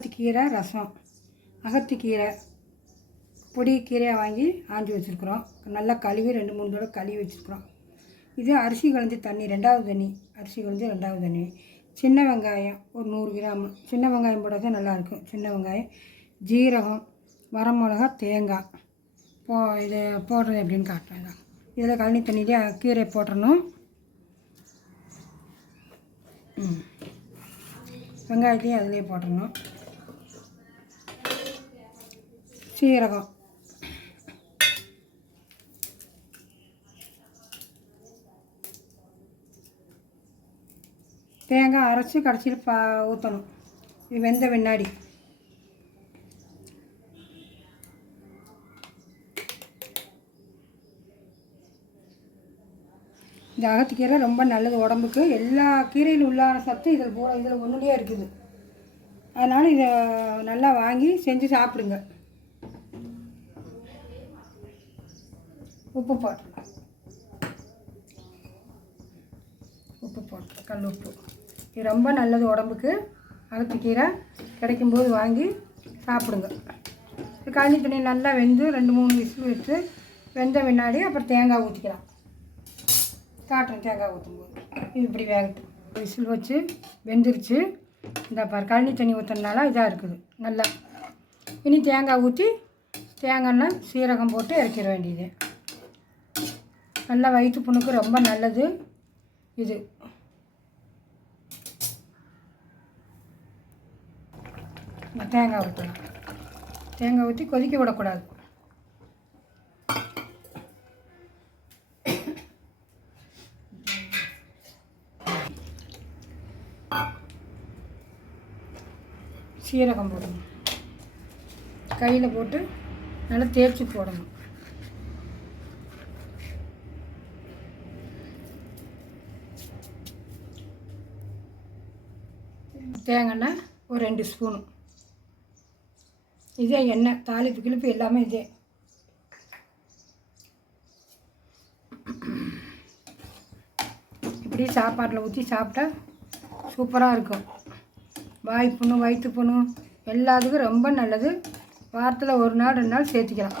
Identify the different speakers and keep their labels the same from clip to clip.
Speaker 1: அகத்திக்கீரை ரசம். அகத்திக்கீரை. பொடி கீரையாக வாங்கி ஆஞ்சி வச்சுருக்குறோம். நல்லா கழுவி ரெண்டு மூணு தடவை கழுவி வச்சுருக்குறோம். இது அரிசி கலந்து தண்ணி ரெண்டாவது தண்ணி. அரிசி கலந்து ரெண்டாவது தண்ணி. சின்ன வெங்காயம் ஒரு நூறு கிராம். சின்ன வெங்காயம் போடுறது தான் நல்லாயிருக்கும். சின்ன வெங்காயம். ஜீரகம் வரமிளகா தேங்காய். போ இது போடுறது எப்படின்னு காட்டுறேன். இதில் கழனி தண்ணியிலே கீரை போட்டுடணும் வெங்காயத்தையும் அதிலே போட்டுடணும் சீரகம். தேங்காய் அரைச்சி கடைசியில் பா ஊற்றணும் இது வெந்த பின்னாடி. இந்த அகத்துக்கீரை ரொம்ப நல்லது உடம்புக்கு. எல்லா கீரையிலும் உள்ளான சத்து இதில் பூரா இதில் ஒன்றுலேயே இருக்குது. அதனால் இதை நல்லா வாங்கி செஞ்சு சாப்பிடுங்க. உப்பு போட்டுக்கலாம் உப்பு போட்டு கல் உப்பு. இது ரொம்ப நல்லது உடம்புக்கு. அகத்துக்கீரை கிடைக்கும்போது வாங்கி சாப்பிடுங்க. கழனி தண்ணி நல்லா வெந்து ரெண்டு மூணு விசில் வச்சு வெந்த பின்னாடி அப்புறம் தேங்காய் ஊற்றிக்கலாம் காட்டுறேன் தேங்காய் ஊற்றும்போது இது இப்படி வேகட்டும். விசில் வச்சு வெந்துருச்சு. இந்த பாரு கழனி தண்ணி ஊற்றுறதுனால இதாக இருக்குது. நல்லா. இனி தேங்காய் ஊற்றி தேங்காய் எண்ணெய் சீரகம் போட்டு இறக்கிட வேண்டியது. நல்லா வயிற்று புண்ணுக்கு ரொம்ப நல்லது. இது. தேங்காய் ஊற்றலாம் தேங்காய் ஊற்றி கொதிக்க விடக்கூடாது. சீரகம் போடணும். கையில் போட்டு நல்லா தேய்ச்சி போடணும். தேங்காய் எண்ணெய் ஒரு ரெண்டு ஸ்பூனு. இதே எண்ணெய் தாளிப்பு கிளிப்பு எல்லாமே இதே. இப்படி சாப்பாட்டில் ஊற்றி சாப்பிட்டா சூப்பராக இருக்கும். வாய் புண்ணு வயிற்று புண்ணு எல்லாத்துக்கும் ரொம்ப நல்லது. வாரத்தில் ஒரு நாள் ரெண்டு நாள் சேர்த்திக்கலாம்.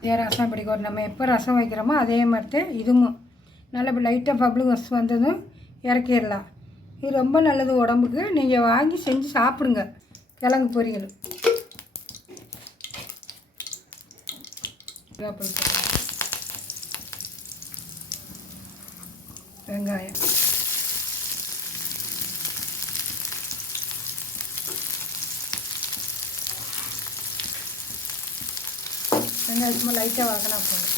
Speaker 1: இதே ரசம் பிடிக்கும் நம்ம எப்போ ரசம் வைக்கிறோமோ அதே மாதிரி தான் இதுவும். நல்லா இப்போ லைட்டாக பப்ளிக் வஸ் வந்ததும் இறக்கிடலாம். இது ரொம்ப நல்லது உடம்புக்கு. நீங்கள் வாங்கி செஞ்சு சாப்பிடுங்க. கிழங்கு பொரியல். வெங்காயம். வெங்காயம் சும்மா லைட்டாக வாங்கினா போதும்.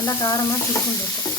Speaker 1: நல்லா காரமாக சுருக்குன்னு இருக்கும்.